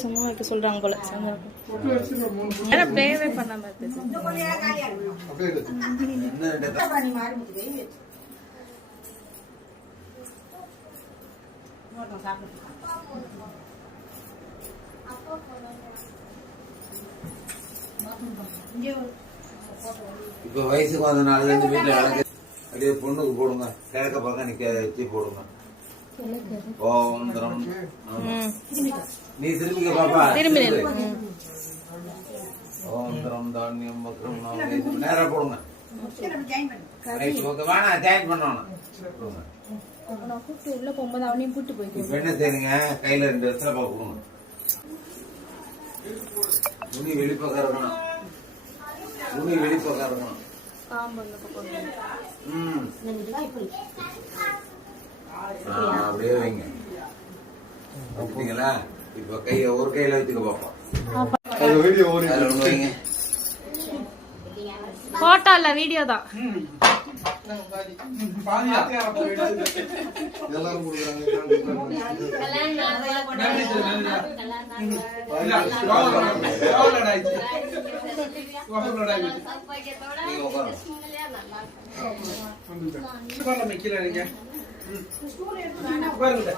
சும்மா வைக்க சொல்றாங்க போல. ப்ளேவே பண்ணாம இருக்கு? இப்போ வயசுக்கு வந்தனால இருந்து வீட்டில் அப்படியே பொண்ணுக்கு போடுங்க. கிழக்க பக்கம் நிக்க வச்சு போடுங்க. ஓம் தரம். நீ திரும்பிக்க பாப்பா. திரும்பி. ஓம் தரம் தானியம் மக்களும் நாம் நேரா போடுங்க. வேணா ஜாயின் பண்ணணும். கூப்பிட்டு உள்ள போகும்போது அவனையும் கூட்டு போயிட்டு இப்ப என்ன செய்யுங்க கையில ரெண்டு பார்க்க கொடுங்க துணி வெளிப்பக்கம் இருக்கணும். துணி வெளிப்பக்கம் இருக்கணும். ம். அப்படியே வைங்க அப்படிங்களா? இப்ப கைய ஒரு கையில வச்சுக்க பாப்போம் போட்டோ இல்ல வீடியோ தான். ಬರಂದ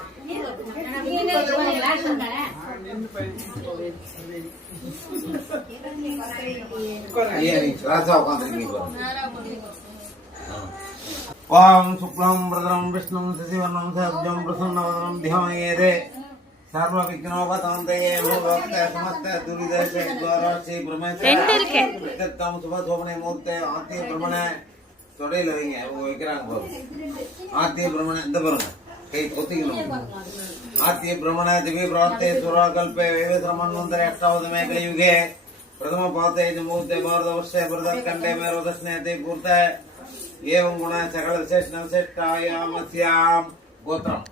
ಓಂ प्रसन्न ವೃದ್ರಂ ವಿಷ್ಣುಂ ಶಶಿವರ್ಣಂ ಸಹಜಂ ಪ್ರಸನ್ನವದನಂ ಧ್ಯಾಯೇದೆ सर्वविघ्नोपतन्तये भोगवत्ते समस्ते दुरिदेशे द्वाराक्षि ब्रह्मे तत्तां शुभशोभने मूर्ते आते ब्रह्मणे। தொடையில் வைங்க அவங்க வைக்கிறாங்க பாருங்க ஆத்திய பிரமண இந்த பாருங்க கை கொத்திக்கணும் ஆத்திய பிரமண திவ்ய பிரார்த்தை சுராகல்பே விவேசரமன் மந்திர எட்டாவது மேகலை யுகே பிரதம பாத்தை மூர்த்தை பாரத வருஷ பிரதர் கண்டே மேரோத ஸ்நேகத்தை பூர்த்த ஏவம் குண சகல விசேஷ விசேஷ்டாயாமஸ்யாம் கோத்திரம்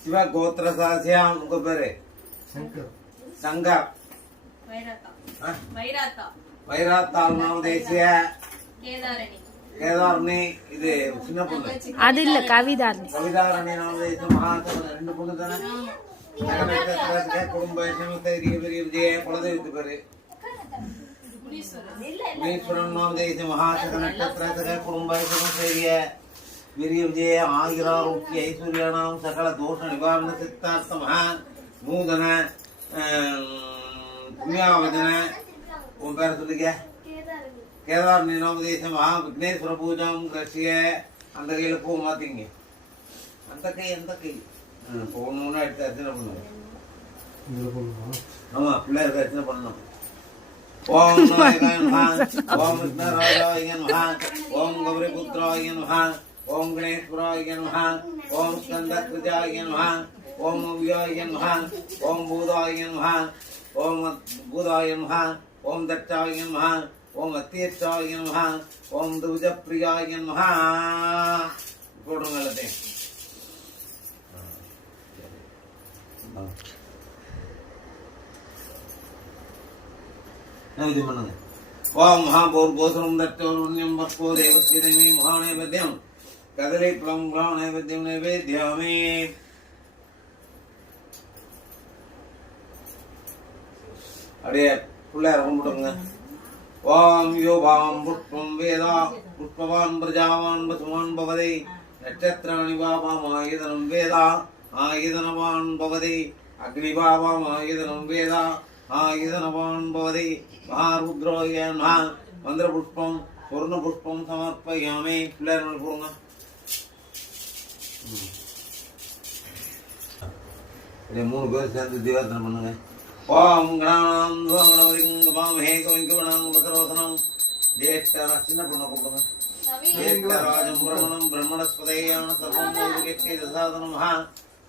சிவ கோத்திர சாசியாம் உங்க பேரு சங்கர் வைராத்தா வைராத்தால் தேசிய கேதாரணி. கேதாரணி இது சின்ன பொண்ணு. அது இல்ல கவிதாரணி. கவிதாரணி நாம தேசிய மகாசபை ரெண்டு பொண்ணு தானே? குடும்ப நிமித்த பெரிய பெரிய விஜய குலதெய்வத்து பேரு. முனீஸ்வரன் நாம தேசிய மகாசக குடும்ப சேரிய வீரிய விஜய ஆகிராரோக்கிய ஐஸ்வர்யானாம் சகல தோஷ நிவாரண சித்தார்த்த மகா நூதன புண்ணியாவதன. உன் பேரை சொல்லிக்க கேதார் நினோபதேசம் விக்னேஸ்வர பூஜம் கட்சிய அந்த கையில பூ மாத்திங்க. அந்த கை அந்த கை. போகணும்னு எடுத்து அர்ச்சனை பண்ணுங்க ஆமா பிள்ளையாருக்கு அர்ச்சனை பண்ணணும். ஓம் ஓம் விக்னராஜாய நமஹ. ஓம் கௌரி புத்திராய நமஹ. ஓம் கணேஸ்வராய நமஹ. ஓம் ஸ்கந்தகிருஜாய நமஹ. ஓம் அவ்யாய நமஹ. ஓம் பூதாய நமஹ. ஓம் பூதாய நமஹ. ஓம் தட்டாய நமஹ. ஓம் அத்தியச்சாய மகா ஓம் துஜப்பிரியாய மகா போடுங்க எல்லாத்தையும். இது பண்ணுங்க? ஓம் மகாபோர் கோசரம் தட்டோருண்யம் வர்க்கோ தேவஸ்கிதமே மகாநைவேத்தியம் கதலை பழம் நைவேத்தியம் நைவேத்தியாமே. அப்படியே பிள்ளையார கும்பிடுங்க. வாம் யோ வாம் புஷ்பம் வேதா புஷ்பவான் பிரஜாவான் பசுமான் பவதை நட்சத்திராணி பாபாம் ஆயுதனம் வேதா ஆயுதனவான் பவதை அக்னி பாபாம் ஆயுதனம் வேதா ஆயுதனவான் பவதை மகாருத்ரோய மகா மந்திர புஷ்பம் சொர்ண புஷ்பம் சமர்ப்பயாமே பிள்ளையார் போடுங்க அப்படியே மூணு பேர் சேர்ந்து தீபார்த்தனை பண்ணுங்க. ஓம் கணாம் கணபதிங்க பாமஹே கவிங்க கணாம் பசரோசனம் சின்ன பொண்ணை கூப்பிடுங்க ஜேஷ்டராஜம் பிரமணம் பிரம்மணஸ்பதையான சர்வம் கேட்கை தசாதனம்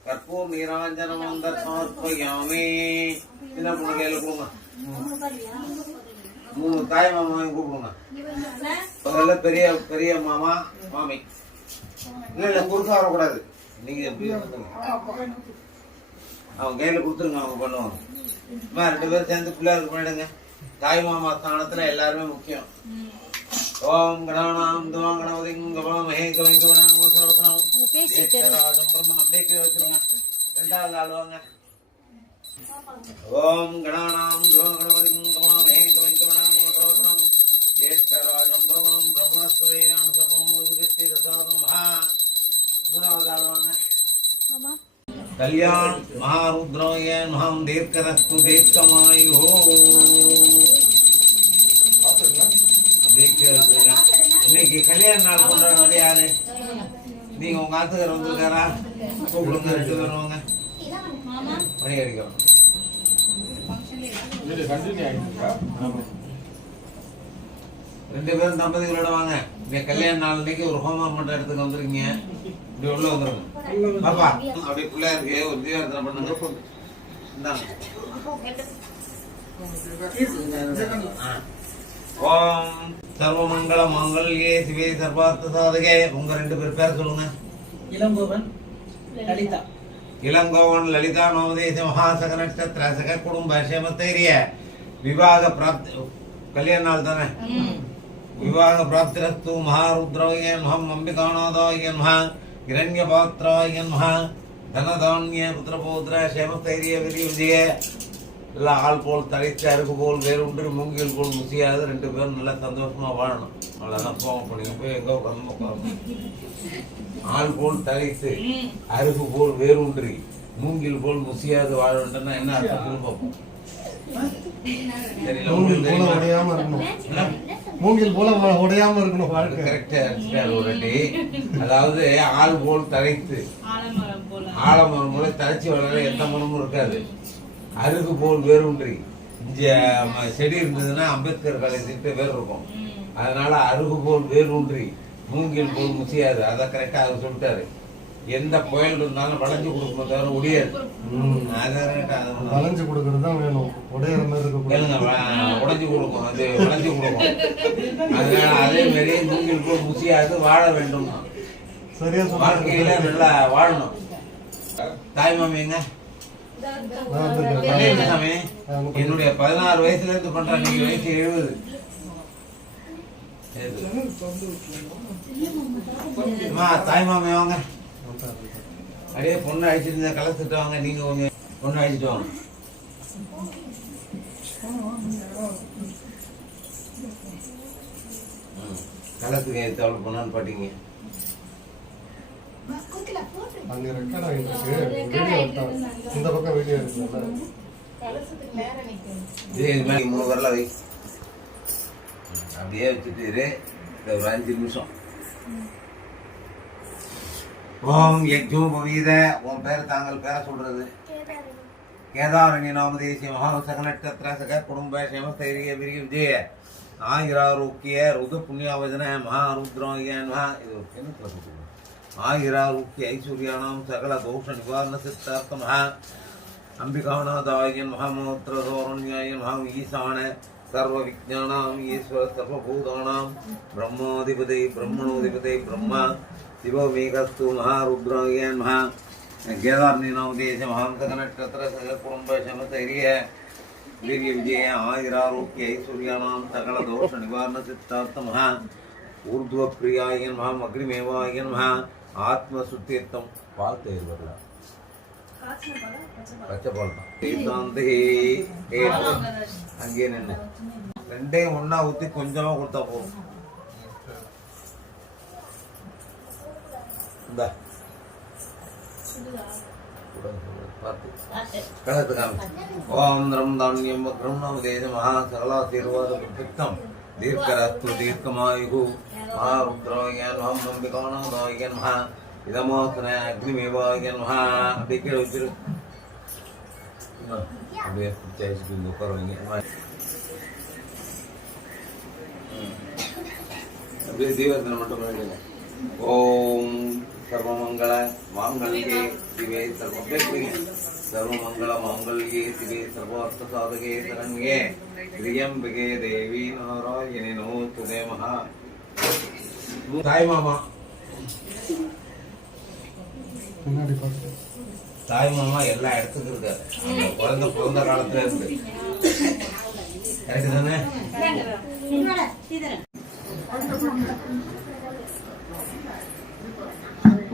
கற்பூர் நீராஞ்சனம் அந்த சமர்ப்பயாமே சின்ன பொண்ணு கையில் கொடுங்க மூணு தாய் மாமாவையும் கூப்பிடுங்க முதல்ல பெரிய பெரிய மாமா மாமி இல்ல இல்ல குறுக்க வரக்கூடாது நீங்க எப்படி அவங்க கையில கொடுத்துருங்க அவங்க பண்ணுவாங்க அம்மா, ரெண்டு பேரும் சேர்ந்து பிள்ளையாருக்கு பண்ணிடுங்க தாய் மாமா ஸ்தானத்துல எல்லாருமே முக்கியம். ஓம் கணானாம் துவம் கணபதிங் கபாமஹே கவிங்க கணாம் ஜேஷ்டராஜம் பிரம்மன் அப்படியே கீழே வச்சிருங்க. ரெண்டாவது ஆள் வாங்க. ஓம் கணானாம் கணபதிம் கமாமே கமை கமனாம் கவசனம் ஜேஷ்டராஜம் பிரம்மணம் பிரம்மணஸ்வரேனாம் சபம் உதிஷ்டி ரசாதம் மூணாவது ஆள் வாங்க. ஆமா. கல்யாண் மகாருத்ரோய மகாம் தீர்க்கரஸ்து தீர்க்கமாயு அப்படியே கீழே வச்சிருங்க. இன்னைக்கு கல்யாண நாள் கொண்டாடுறது யாரு? நீங்க உங்க ஆத்துக்காரர் வந்திருக்காரா? கூப்பிடுங்க ரெண்டு பேரும் வாங்க. மணி அடிக்கிறோம் ரெண்டு பேரும் தம்பதிகளோட வாங்க. இந்த கல்யாண நாள் அன்னைக்கு ஒரு ஹோமம் பண்ற இடத்துக்கு வந்திருக்கீங்க. இப்படி உள்ள வந்துருங்க. பாப்பா அப்படி பிள்ளையாருக்கு ஒரு தீபாரத்தனை பண்ணுங்க. ஓம் சர்வமங்கள மங்கள்யே சிவே சர்வார்த்த சாதகே. உங்க ரெண்டு பேர் பேர் சொல்லுங்க. இளங்கோவன் லலிதா. இளங்கோவன் லலிதா நவோதேச மகாசக நட்சத்திர சக குடும்ப சேமத்தைரிய விவாக பிராப்தி கல்யாண நாள் தானே? விவாக பிராப்திரஸ்து மகாருத்ரோய மகம் அம்பிகாநாதாய மகா இரண்ய பாத்ராய மகா தனதானிய புத்திரபோத்ர சேமத்தைரிய விதி விஜய எல்லாம் ஆள் போல் தழைத்து அருகு போல் வேறுண்டு மூங்கில் போல் முசியாது ரெண்டு பேரும் நல்லா சந்தோஷமா வாழணும். அவ்வளவுதான் போக போனீங்க போய் எங்க உட்காந்து உட்காந்து ஆள் போல் தழைத்து அருகு போல் வேரூன்றி மூங்கில் போல் முசியாது வாழ வேண்டும்னா என்ன அர்த்தம்? பார்ப்போம். தெரியல மூங்கில் போல? உடையாம இருக்கணும் வாழ்க்கை. கரெக்டா ஒரு. அதாவது ஆள் போல் தழைத்து. ஆலமரம் போல. தழைச்சி வளர எந்த மரமும் இருக்காது. அருகு போல் வேரூன்றி இங்க ம, செடி இருந்ததுன்னா அம்பேத்கர் கலை திட்ட வேர் இருக்கும். அதனால அருகு போல் வேரூன்றி மூங்கில் போல் முசியாது. அதை கரெக்டா அவர் சொல்லிட்டாரு. எந்த புயல் இருந்தாலும் வளைஞ்சு கொடுக்குமே தவிர ஒண்ணு. வளைஞ்சு கொடுக்கறது தான் வேணும். உடையிற மாதிரி வ- உடைஞ்சு கொடுக்கும் அது வளைஞ்சு கொடுக்கும் அதனால அதே மாதிரி மூங்கில் போல் முசியாது வாழ வேண்டும். சரியா வாழ்க்கையில சொன்னாங்க நல்லா வாழணும். தாய் மாமிங்க என்னுடைய பதினாறு வயசுல இருந்து பண்றேன் நீங்க வயசு எழுபது. தாய் மாமி வாங்க. அப்படியே பொண்ணு அழிச்சிட்டு கலந்துட்டு வாங்க நீங்க கொஞ்சம் பொண்ணு அழிச்சிட்டு வாங்க. கலத்துக்கு தவள் பொண்ணான்னு பாட்டீங்க. அங்க ரெக்கார்ட் ஆகிட்டு இருக்கு. இந்த பக்கம் வீடியோ மாதிரி மூணு வரல வை. அப்படியே வச்சுட்டு ஒரு அஞ்சு நிமிஷம். ஓம் யஜ்ஜோபவீத உன் பேர் தாங்கள் பேர சொல்றது. கேதாரணி நாமதேசிய மகாசக நட்சத்திர சக குடும்ப சேமஸ்தைரிய விரிய விஜய. ஆயிராரோக்கிய ருது புண்ணியாவஜன மகாருத்ரோய மகா இது ஒரு கிணத்துல போட்டுக்கோ. ஆயிராரோக்கிய ஐஸ்வர்யானாம் சகல தோஷ நிவாரண சித்தார்த்த மகா அம்பிகாநாதாயன் மகாமோத்திரதோரண்யாயன் மகாம் ஈசான சர்வ விஜானாம் ஈஸ்வர சர்வபூதானாம் பிரம்மாதிபதி பிரம்மணோதிபதி பிரம்மா. சிவோ மேகஸ்து மகாருத்ராயன் மகா கேதார்ணினாமதேச மகாந்தக நட்சத்திர சக குடும்ப சமதைரிய வீரிய விஜய ஆயிராரோக்கிய ஐஸ்வர்யானாம் சகல தோஷ நிவாரண சித்தார்த்த மகா ஊர்துவ பிரியாயன் மகாம் அக்னிமேவாயன் மகா ஆத்மசுத்தீர்த்தம் பால் தேர் வரலாம் பச்சைப்பால் தான் தீர்த்தாந்தி ஏற்று. அங்கேயே நின்று ரெண்டையும் ஒண்ணா ஊத்தி கொஞ்சமா கொடுத்தா போதும் இந்தா. பார்த்து. கலத்து காமி. ஓம் நரம் தானியம் வக்ரம் நம தேஜ மகா சகலாசீர்வாத பிரதிக்தம் தீர்க்கரஸ்து தீர்க்கமாயு மகாருத்ராய நமம் நம்பிகானாதாய மகா இதமாசன அக்னிமேவாய மகா அப்படி கீழே வச்சிரு அப்படியே பிடிச்சி அழிச்சிட்டு வந்து உட்கார வைங்க ம். அப்படியே தீபத்தின மட்டும் வேண்டுங்க ஓம் சர்வமங்கள மாங்கல்யே சிவே சர்வ அப்படியே பிடிங்க. சர்வமங்கள மாங்கல்யே சிவே சர்வார்த்த சாதகே சரண்யே. திரியம்பிகே தேவி நாராயணி நமோஸ்துதே மகா. தாய் மாமா தாய் மாமா எல்லா இடத்துக்கும் இருக்காரு. குழந்தை பிறந்த காலத்துல இருந்து. கரெக்ட் தானே?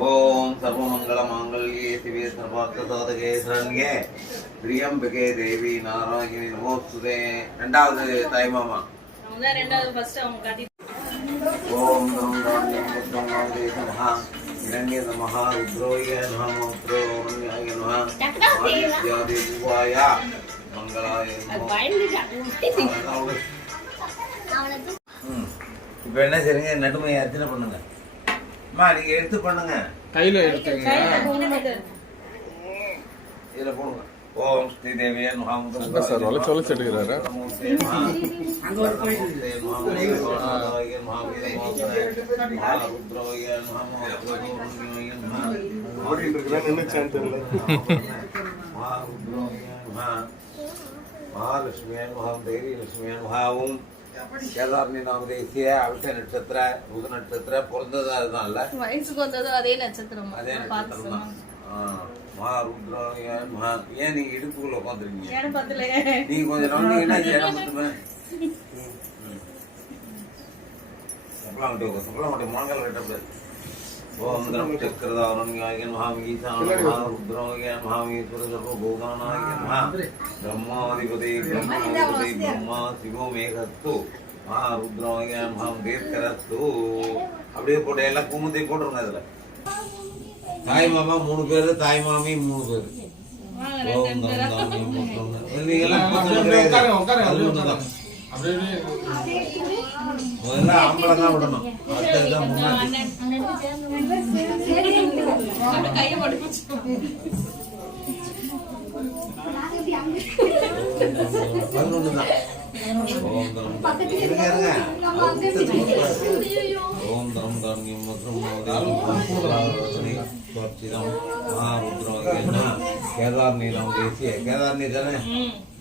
ஓம் சர்வமங்கள மாங்கல்யே சிவே சர்வார்த்த சாதகே சரண்யே. பிரியம்பிகே தேவி நாராயணி நமோஸ்துதே. ரெண்டாவது தாய்மாமா ஓம் நம் தானியம் புத்தம் நாமதே நமஹ. இரண்ய நமஹ ருத்ரோய நமஹ மோத்ரோ ரண்யாய நமஹ. ஆதித்யாதி பூவாய மங்களாய. இப்ப என்ன செய்றீங்க? நடுமையை அர்ச்சனை பண்ணுங்க. அம்மா நீங்க எடுத்து பண்ணுங்க கையில எடுத்துங்க இதுல போடுங்க ஓம் ஸ்ரீ தேவியே என்ன சார் வளைச்சு வளைச்சு எடுக்கிறாரு மகாலட்சுமியான் மகாம் தேவி லட்சுமியான் மகாவும் கேதார்னி நாமதேசிய அவிட்ட நட்சத்திர புத நட்சத்திர பிறந்தது அதுதான்ல வயசுக்கு வந்ததும் அதே நட்சத்திரம் அதே நட்சத்திரம் தான் மகா ஏன் நீங்க இடுப்புக்குள்ள உட்காந்துருக்கீங்க நீங்க கொஞ்சம் நம்பிங்கன்னா இடம் மட்டுமே சப்பலாம் கட்டி உட்கார் சப்பலாம் கட்டி முழங்கால் கட்டக்கூடாது ஓம் திரம் சக்கரதாரண்யாய மகாம் ஈசான மகாருத்ராய மகாம் ஈஸ்வர சர்வ பூதானாய மகா பிரம்மாதிபதி பிரம்மோதிபதி பிரம்மா சிவோ மேகத்து மகாருத்ராய மகாம் தீர்க்கரத்து அப்படியே போட்டு எல்லாம் குமுத்தி போட்டுருங்க அதுல தாய் மாமா மூணு பேரு தாய் மாமி மூணு பேரு ஓம் முத்தம் முதல்ல ஆம்பளை தான் விடணும் முன்னாடி பிடிச்சிக்கோ. பதினொண்ணுதான். ஓம் தம் தாம். இருங்க, இருங்க. ஓம் தம் தாமியம் முத்தம் நோதேவம் சுவர்ச்சிதம் மகாருத்ரோ கேதார் நீலம் தேசிய கேதார் நீ தானே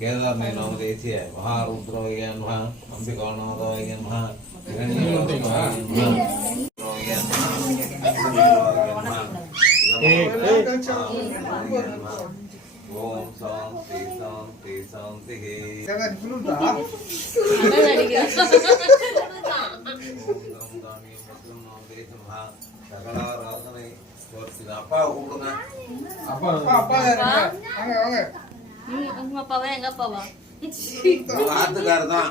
கேதார் நீலம் தேசிய மகாருத்ரோய மகா அம்பிகாநாதாய மகா ஓம் சாந்தி சாந்தி சாந்தி அதான் அடிக்கிறேன். அப்பா கூப்பிடுங்க ம், உங்க அப்பாவா எங்க அப்பாவா? உங்க ஆத்துக்காரர் தான்.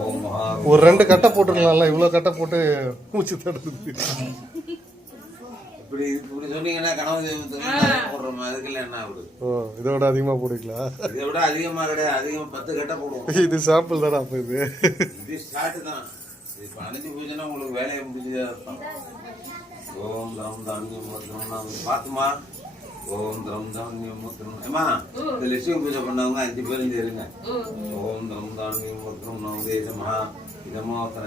ஓம் மகா ஒரு ரெண்டு கட்டை போட்டுருக்கலாம்ல இவ்வளவு கட்டை போட்டு மூச்சு தடுக்குது. இப்படி இப்படி சொன்னீங்கன்னா கனவு தெய்வத்துக்கு போடுறோம்? அதுக்குள்ள என்ன ஆகுது? ஓ இதோட அதிகமா போடுவீங்களா? இதை விட அதிகமா கிடையாது அதிகமா பத்து கட்டை போடுவோம். இது சாம்பிள் தானே அப்ப இது. இது ஸ்டார்ட் தான். பதினஞ்சு பூஜைனா உங்களுக்கு வேலையை முடிஞ்சதா அர்த்தம்? ஓம் தரம் தானியம் முத்திரம் பார்த்துமா ஓம் தரம் தானியம் முத்திரம் ஏமா இந்த லட்சுமி பூஜை பண்ணவங்க அஞ்சு பேரும் இருங்க. ஓம் தரம் தானியம் முத்திரம் நான் தேசமா இதமோசன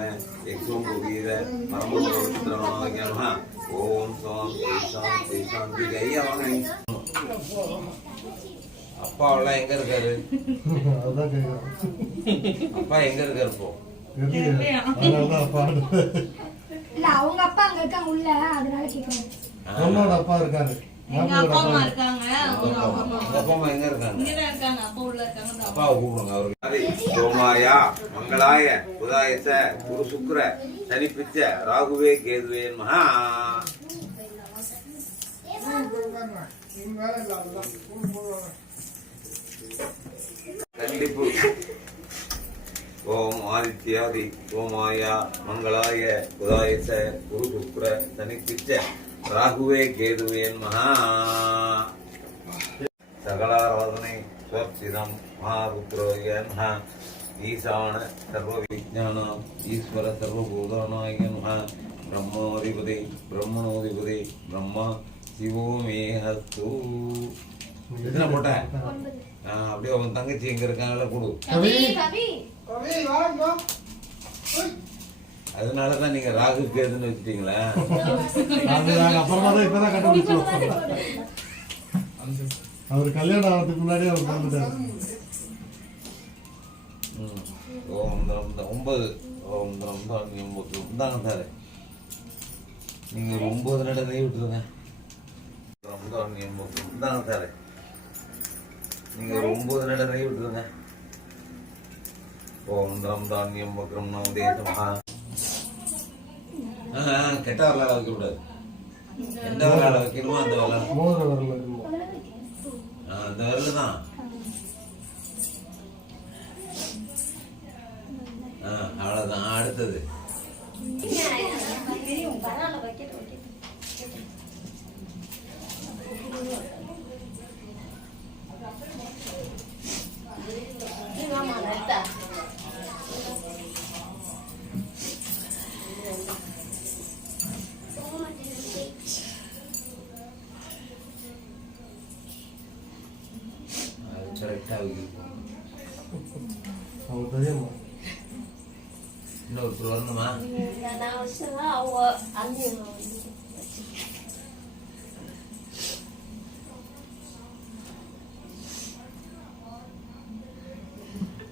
எக்ஸோம் கோகீர பரமோத்திரமா ஓம் சாந்தி சாந்தி சாந்தி. ஐயா வாங்க. அப்பாவெல்லாம் எங்க இருக்காரு? அப்பா எங்க இருக்காரு இப்போ? இல்ல அவங்க அப்பா அங்க இருக்காங்க உள்ள அதனால கேக்குறேன் பொண்ணோட அப்பா இருக்காரு எங்க அப்பா அம்மா இருக்காங்க. அவங்க அப்பா அம்மா. உங்க அப்பா அம்மா எங்க இருக்காங்க? இங்கதான் இருக்காங்க. அப்பா உள்ள இருக்காங்க. இந்த அப்பா. அப்பாவை கூப்பிடுங்க அவருக்கு. சோமாயா மங்களாய புதாயச குரு சுக்கர சனி பிச்ச ராகுவே கேதுவே மகா. கண்டிப்பு. ஓம் ஆதித்யாதி ஓமாயா மங்களாய புதாயச குரு சுக்கர சனி ராகுவே கேதுவே மகா சகலாராதனை ஸ்வர்ச்சிதம் மகாருத்ரோய மகா ஈசான சர்வ விஜானாம் ஈஸ்வர சர்வபூதானாய மகா பிரம்மோதிபதி பிரம்மணோதிபதி பிரம்மா சிவோ ஹஸ்து எத்தனை போட்டேன் ஆ, அப்படியே உன் தங்கச்சி எங்க இருக்காங்கள கொடு. கவி கவி. அதனாலதான் நீங்க ராகு கேதுன்னு வச்சுட்டீங்களா. அப்புறமா தான் இப்பதான் கண்டுபிடிச்சோம் அவர் கல்யாணம் ஆகிறதுக்கு முன்னாடி அவர் வந்துட்டாரு. ஓம் தரம் ஒன்பது. ஓம் தரம் தான் ஒன்பது. இந்தாங்க சார். நீங்க ஒரு ஒன்பது நட கை விட்டுருங்க. தரம் தான் ஒன்பது. இந்தாங்க சார். நீங்க ஒரு ஒன்பது நட கை விட்டுருங்க ஓம் தரம் தானியம் வக்ரம் ஆ, ஆ, கெட்ட வரலாறு வைக்க கூடாது எந்த வரலாறு வைக்கணுமோ அந்த வரலாறு. அந்த வரல தான். அவ்வளவுதான். அடுத்தது. அது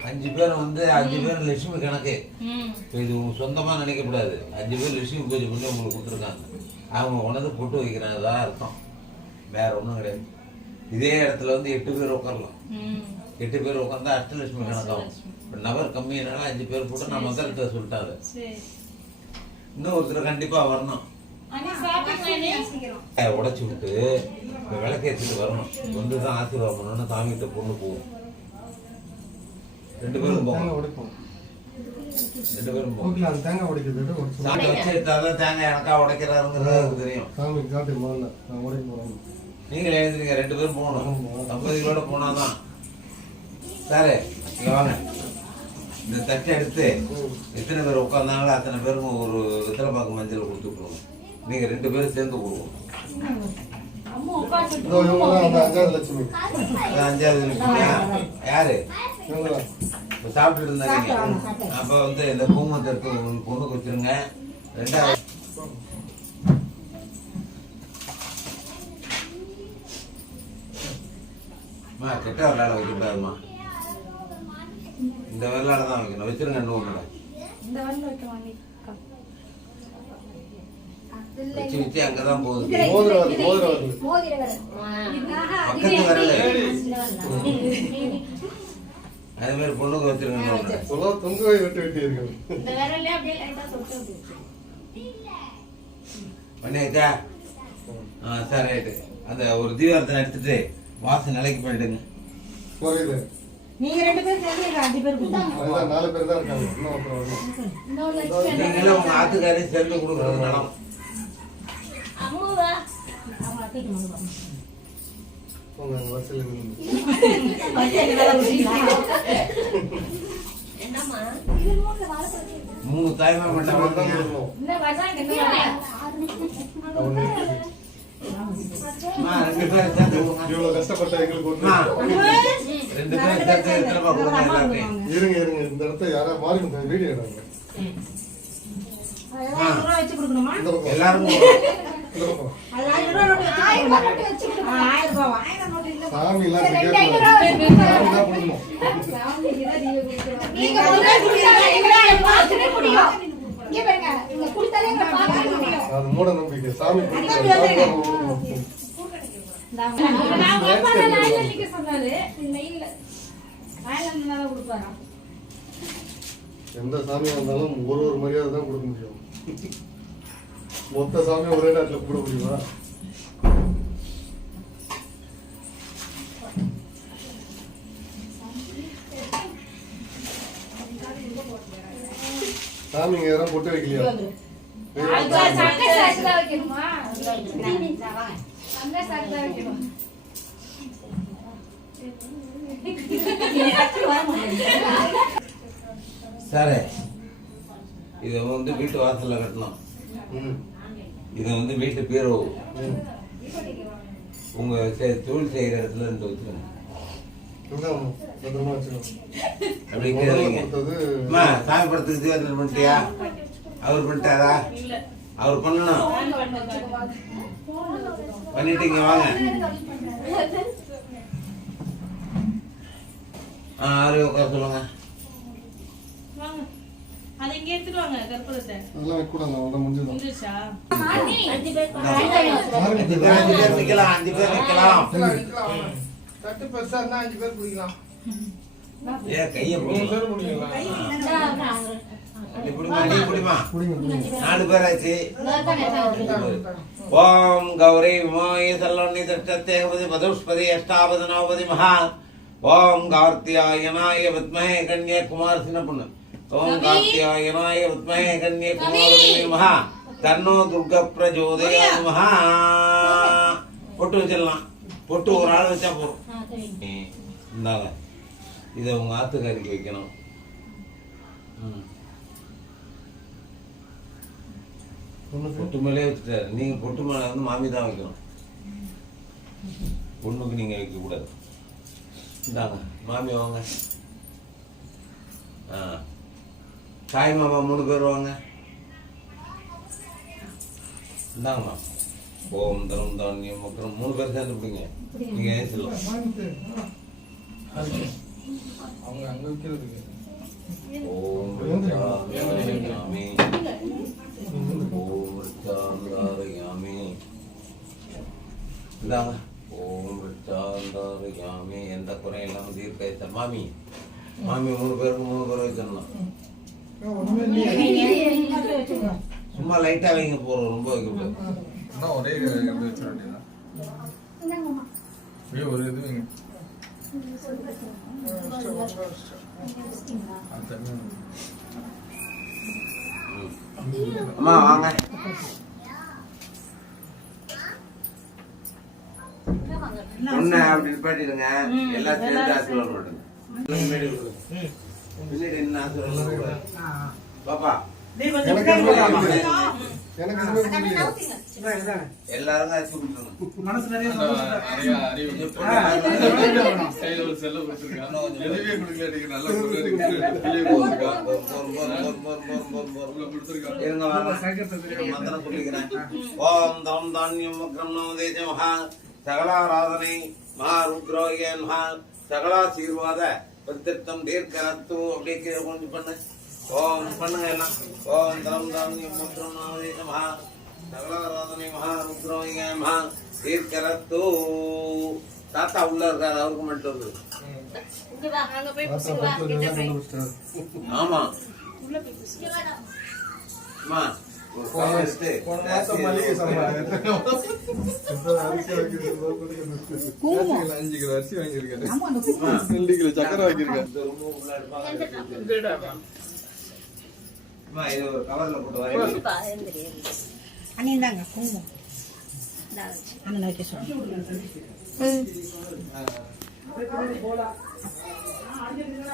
அஞ்சு பேர் வந்து அஞ்சு பேர் லட்சுமி கணக்கு. இது உங்க சொந்தமா நினைக்கக்கூடாது அஞ்சு பேர் லட்சுமி பூஜை பண்ணி உங்களுக்கு கொடுத்துருக்காங்க. அவங்க உணர்ந்து போட்டு வைக்கிறாங்க. தான் அர்த்தம். வேற ஒன்றும் கிடையாது. இதே இடத்துல வந்து எட்டு பேர் உட்காரலாம். எட்டு பேர் உட்காந்தா அஷ்டலட்சுமி கணக்காகும் நபர் கம்மினால அஞ்சு பேர் போட்டு நான் மக்கள்கிட்ட சொல்லிட்டாங்க இன்னும் ஒருத்தர் கண்டிப்பா வரணும். உடைச்சி விட்டு விளக்கேற்றிட்டு வரணும். வந்து தான் ஆசீர்வாதம் பண்ணணும்னு சாமிகிட்ட பொண்ணு போகும். ரெண்டு பேரும் உடைப்போம். ரெண்டு பேரும் அந்த தேங்காய் உடைக்கிறது சாமி வச்சு தேங்காய் எனக்கா உடைக்கிறாருங்கிறது தெரியும். சாமி காட்டு முதல்ல நான் உடைக்க போகிறேன் நீங்களே எழுதுறீங்க ரெண்டு பேரும் போகணும். தம்பதிகளோட போனாதான். சாரு வாங்க. இந்த தட்டை எடுத்து எத்தனை பேர் உட்காந்தாங்களோ அத்தனை பேருக்கும் ஒரு வெத்தலை பாக்கு மஞ்சள் கொடுத்து விட்டுருவோம் நீங்க ரெண்டு பேரும் சேர்ந்து கொடுக்கணும். அஞ்சாவது? யாரு? சாப்பிட்டு இருந்தாங்க அப்ப வந்து இந்த குங்குமத்தை எடுத்து பொண்ணுக்கு வச்சிருங்க. ரெண்டாவது. கெட்ட வரலாறு வைக்க கூடாதுமா இந்த வரலாறு தான் வைக்கணும். வச்சிருங்க இன்னும் ஒண்ணு இந்த வரல வைக்க வச்சு வச்சு அங்கதான் போகுது. பக்கத்து வரல. அது மாதிரி பொண்ணுக்கு வச்சிருங்க தொங்க வெட்டி வெட்டி இருக்கு இந்த விரல்ல அப்படியே லைட்டா தொட்டு விட்டு. பண்ணியாச்சா? ஆ சரி ரைட்டு. அந்த ஒரு தீவிரத்தை எடுத்துட்டு வாசல் நிலைக்கு போயிடுங்க. புரியுது நீங்க ரெண்டு பேரும் சேர்ந்து எங்க அஞ்சு பேர் கொடுங்க. நாலு பேர் தான் இருக்காங்க. இன்னும் அப்புறம் வரணும் நீங்களும் உங்க ஆத்துக்காரையும் சேர்ந்து கொடுக்குறது நலம் அம்முவா? அத்தைக்கு நின்று என்னம்மா? மூணு தாய்மா மட்டும் கொடுக்கணும். இந்த வரலாம். அம்மா, ரெண்டு பேரும் சேர்ந்து இவ்வளவு கஷ்டப்பட்ட எங்களுக்கு ரெண்டு பேரும் சேர்ந்து எத்தனை கொடுங்க எல்லாத்தையும் இருங்க இருங்க. இந்த இடத்த யாரா மாறி கொஞ்சம் வீடியோ எடுங்க. இந்த எல்லாரும் இந்த மூட நம்பிக்கை. சாமி எந்த சாமியா இருந்தாலும் ஒரு ஒரு மரியாதை தான் கொடுக்க முடியும். மொத்த சாமி ஒரே நேரத்துல கூட முடியுமா? சாமிங்க யாரும் பொட்டு வைக்கலையா? சரி இதை வந்து வீட்டு வாசல்ல கட்டணும். ம். இதை வந்து வீட்டு பீரோ. உங்க தொழில் செய்யற இடத்துல இருந்து வச்சுக்கணும். அப்படி சாமி படத்துக்கு தீவிரம் பண்ணிட்டியா? அவர் பண்ணிட்டாரா? அவர் பண்ணணும். பண்ணிட்டீங்க வாங்க. ஆறு உட்கார சொல்லுங்க. வாங்க. அதை இங்க எடுத்துட்டு வாங்க கற்பூரத்தை. முடிஞ்சிருச்சா? அஞ்சு பேர் அஞ்சு பேர் அஞ்சு பேர் நிக்கலாம். அஞ்சு பேர் நிக்கலாம். தட்டு பெருசா இருந்தா அஞ்சு பேர் குடிக்கலாம். ஏன் கையை மூணு பிடிக்கலாம் பேர் முடிக்கலாம் நீ குடிமா நீ குடிமா. குடிங்க குடிங்க. நாலு பேராச்சு தானே தான் ஓம் கௌரி விமோய சல்லோன்னி திருஷ்டத்தேவதி மதுஷ்பதி அஷ்டாவதி நவபதி மகா ஓம் கார்த்தியாயனாய வித்மஹே கன்யா குமார் சின்ன பொண்ணு? ஓம் கார்த்தியாயனாய வித்மஹே கன்யா குமார் மகா. தன்னோ துர்க பிரஜோதய மகா. பொட்டு வச்சிடலாம். பொட்டு ஒரு ஆள் வச்சா சரிங்க. இந்தாங்க. இதை உங்க ஆத்துக்காரிக்கு வைக்கணும். ம். பொண்ணுக்கு பொட்டு மேலே வச்சுட்டாரு நீங்க பொட்டு மேலே வந்து மாமி தான் வைக்கணும். பொண்ணுக்கு நீங்க வைக்க கூடாது இந்தாங்க மாமி வாங்க. ஆ. தாய் மாமா மூணு பேர் வாங்க. இந்தாங்கம்மா ஓம் தரம் தானியம் மக்கள் மூணு பேர் சேர்ந்து பிடிங்க நீங்க ஏன் சொல்லலாம் அவங்க அங்க வைக்கிறதுக்கு. ஓம் ஓம் ரிச்சாந்தாரயாமி இந்தாங்க. ஓம் ரிச்சாந்தாரயாமி எந்த குறையும் இல்லாம தீர்க்க மாமி. மாமி மூணு பேருக்கு மூணு பேர் வச்சிடணும் சும்மா லைட்டா வைங்க போறோம். ரொம்ப வைக்க ஒரே இது வச்சிட வேண்டியதான் ஒரு இது வைங்க. ம். அம்மா வாங்க. ஒண்ணு அப்படி நிப்பாட்டிடுங்க. எல்லாம் சேர்ந்து ஆசீர்வாதம் பண்ணுங்க பின்னாடி என்ன ஆசீர்வாதம். பாப்பா. ஓம் தம் தானியம் வக்ரம் நமதேஜ மகா சகலாராதனை மகா ருத்ரோய மகா சகலாசீர்வாத பிரத்திருத்தம் தீர்க்கரத்து அப்படியே கீழே கொஞ்சம் பண்ணு ஓம் பண்ணுங்க எல்லாம். ஓம் தம் வக்ரம் நமதேஜ மகா சகலாராதனை மகா ருத்ரோய மகா தீர்க்கரத்து. தாத்தா உள்ள இருக்காரு அவருக்கு மட்டும் இருக்கு. இங்க வா அங்க போய் தாத்தா புடிச்சு வா பக்கத்துல கிட்ட எல்லாம் போய். கண்டுபிடிச்சிட்டாரு. ஆமா. அம்மா அரிசி குங்குமம். ரெண்டு கிலோ சக்கரை வாங்கியிருக்காரு இந்த ரொம்ப உள்ள எடுப்பாங்க. அம்மா, இது ஒரு கவர்ல போட்டு வரேன். அண்ணி இந்தாங்க குங்குமம். அண்ணன் வைக்க சொல்லுங்க.